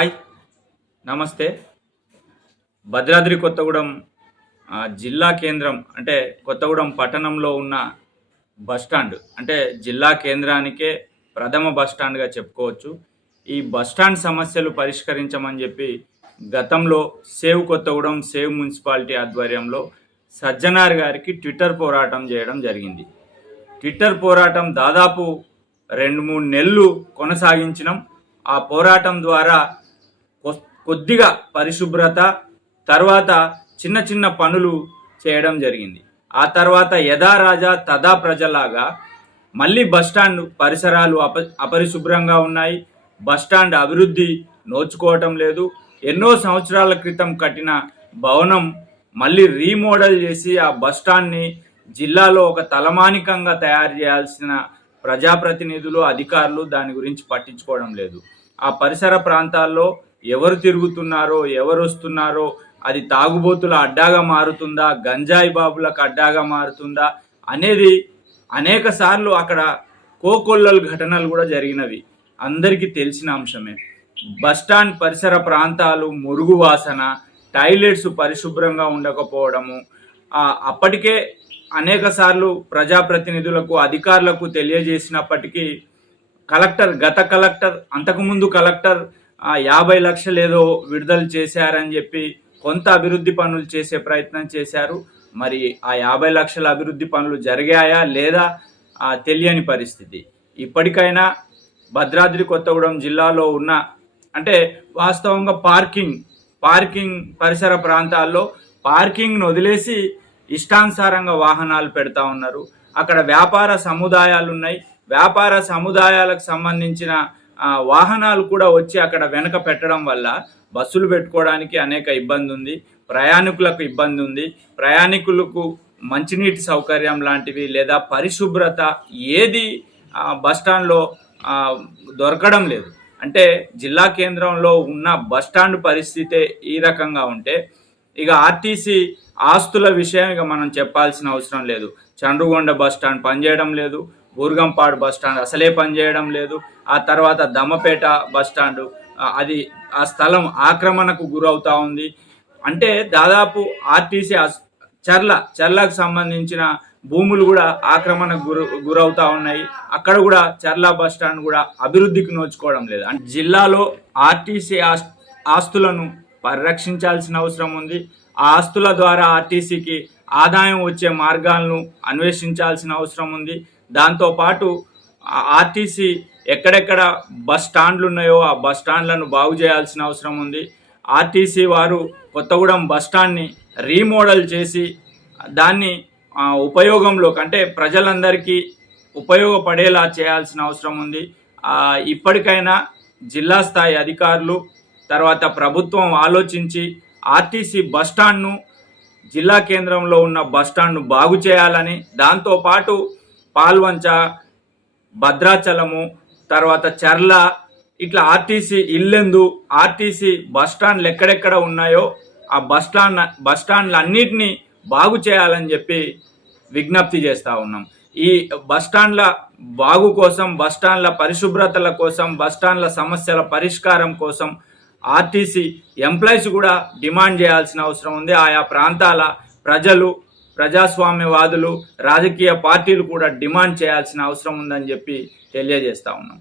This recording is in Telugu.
హాయ్. నమస్తే. భద్రాద్రి కొత్తగూడెం జిల్లా కేంద్రం అంటే కొత్తగూడెం పట్టణంలో ఉన్న బస్టాండ్ అంటే జిల్లా కేంద్రానికే ప్రథమ బస్టాండ్గా చెప్పుకోవచ్చు. ఈ బస్టాండ్ సమస్యలు పరిష్కరించమని చెప్పి గతంలో సేవ్ కొత్తగూడెం సేవ్ మున్సిపాలిటీ ఆధ్వర్యంలో సజ్జనార్ గారికి ట్విట్టర్ పోరాటం చేయడం జరిగింది. ట్విట్టర్ పోరాటం దాదాపు రెండు మూడు నెలలు కొనసాగించినాం. ఆ పోరాటం ద్వారా కొద్దిగా పరిశుభ్రత తర్వాత చిన్న చిన్న పనులు చేయడం జరిగింది. ఆ తర్వాత యథా రాజా తదా ప్రజలాగా మళ్ళీ బస్టాండ్ పరిసరాలు అప అపరిశుభ్రంగా ఉన్నాయి. బస్టాండ్ అభివృద్ధి నోచుకోవటం లేదు. ఎన్నో సంవత్సరాల క్రితం కట్టిన భవనం మళ్ళీ రీమోడల్ చేసి ఆ బస్టాండ్ని జిల్లాలో ఒక తలమానికంగా తయారు చేయాల్సిన ప్రజాప్రతినిధులు అధికారులు దాని గురించి పట్టించుకోవడం లేదు. ఆ పరిసర ప్రాంతాల్లో ఎవరు తిరుగుతున్నారో ఎవరు వస్తున్నారో అది తాగుబోతుల అడ్డాగా మారుతుందా గంజాయి బాబులకు అడ్డాగా మారుతుందా అనేది అనేక సార్లు అక్కడ కోకొల్లలు ఘటనలు కూడా జరిగినవి. అందరికీ తెలిసిన అంశమే. బస్టాండ్ పరిసర ప్రాంతాలు మురుగు వాసన టాయిలెట్స్ పరిశుభ్రంగా ఉండకపోవడము అప్పటికే అనేక సార్లు ప్రజాప్రతినిధులకు అధికారులకు తెలియజేసినప్పటికీ కలెక్టర్ గత కలెక్టర్ అంతకుముందు కలెక్టర్ ఆ, యాభై లక్షలు ఏదో విడుదల చేశారని చెప్పి కొంత అభివృద్ధి పనులు చేసే ప్రయత్నం చేశారు. మరి ఆ యాభై లక్షల అభివృద్ధి పనులు జరిగాయా లేదా ఆ, తెలియని పరిస్థితి. ఇప్పటికైనా భద్రాద్రి కొత్తగూడెం జిల్లాలో ఉన్న అంటే వాస్తవంగా పార్కింగ్ పార్కింగ్ పరిసర ప్రాంతాల్లో పార్కింగ్ను వదిలేసి ఇష్టానుసారంగా వాహనాలు పెడతా ఉన్నారు. అక్కడ వ్యాపార సముదాయాలు ఉన్నాయి వ్యాపార సముదాయాలకు సంబంధించిన వాహనాలు కూడా వచ్చి అక్కడ వెనక పెట్టడం వల్ల బస్సులు పెట్టుకోవడానికి అనేక ఇబ్బంది ఉంది ప్రయాణికులకు ఇబ్బంది ఉంది ప్రయాణికులకు మంచినీటి సౌకర్యం లాంటివి లేదా పరిశుభ్రత ఏది బస్టాండ్లో దొరకడం లేదు. అంటే జిల్లా కేంద్రంలో ఉన్న బస్టాండ్ పరిస్థితే ఈ రకంగా ఉంటే ఇక ఆర్టీసీ ఆస్తుల విషయం ఇక మనం చెప్పాల్సిన అవసరం లేదు. చండ్రుగొండ బస్ స్టాండ్ పనిచేయడం లేదు. బూర్గంపాడు బస్ స్టాండ్ అసలే పనిచేయడం లేదు. ఆ తర్వాత దమ్మపేట బస్ స్టాండ్ అది ఆ స్థలం ఆక్రమణకు గురవుతూ ఉంది. అంటే దాదాపు ఆర్టీసీ చర్ల చర్లకు సంబంధించిన భూములు కూడా ఆక్రమణకు గురు గురవుతా ఉన్నాయి. అక్కడ కూడా చర్ల బస్ స్టాండ్ కూడా అభివృద్ధికి నోచుకోవడం లేదు. అంటే జిల్లాలో ఆర్టీసీ ఆస్- ఆస్తులను పరిరక్షించాల్సిన అవసరం ఉంది. ఆ ఆస్తుల ద్వారా ఆర్టీసీకి ఆదాయం వచ్చే మార్గాలను అన్వేషించాల్సిన అవసరం ఉంది. దాంతోపాటు ఆర్టీసీ ఎక్కడెక్కడ బస్ స్టాండ్లు ఉన్నాయో ఆ బస్ స్టాండ్లను బాగు చేయాల్సిన అవసరం ఉంది. ఆర్టీసీ వారు కొత్తగూడెం బస్ స్టాండ్ని రీమోడల్ చేసి దాన్ని ఉపయోగంలోకి అంటే ప్రజలందరికీ ఉపయోగపడేలా చేయాల్సిన అవసరం ఉంది. ఇప్పటికైనా జిల్లా స్థాయి అధికారులు తర్వాత ప్రభుత్వం ఆలోచించి ఆర్టీసీ బస్ స్టాండ్ను జిల్లా కేంద్రంలో ఉన్న బస్ స్టాండ్ను బాగు చేయాలని దాంతోపాటు పాల్వంచ భద్రాచలము తర్వాత చర్ల ఇట్లా ఆర్టీసీ ఇల్లెందు ఆర్టీసీ బస్ స్టాండ్లు ఎక్కడెక్కడ ఉన్నాయో ఆ బస్ స్టాండ్ బస్ స్టాండ్లు అన్నిటినీ బాగు చేయాలని చెప్పి విజ్ఞప్తి చేస్తూ ఉన్నాం. ఈ బస్ స్టాండ్ల బాగు కోసం బస్ స్టాండ్ల పరిశుభ్రతల కోసం బస్ స్టాండ్ల సమస్యల పరిష్కారం కోసం ఆర్టీసీ ఎంప్లాయీస్ కూడా డిమాండ్ చేయాల్సిన అవసరం ఉంది. ఆయా ప్రాంతాల ప్రజలు ప్రజాస్వామ్యవాదులు రాజకీయ పార్టీలు కూడా డిమాండ్ చేయాల్సిన అవసరం ఉందని చెప్పి తెలియజేస్తా ఉన్నాం.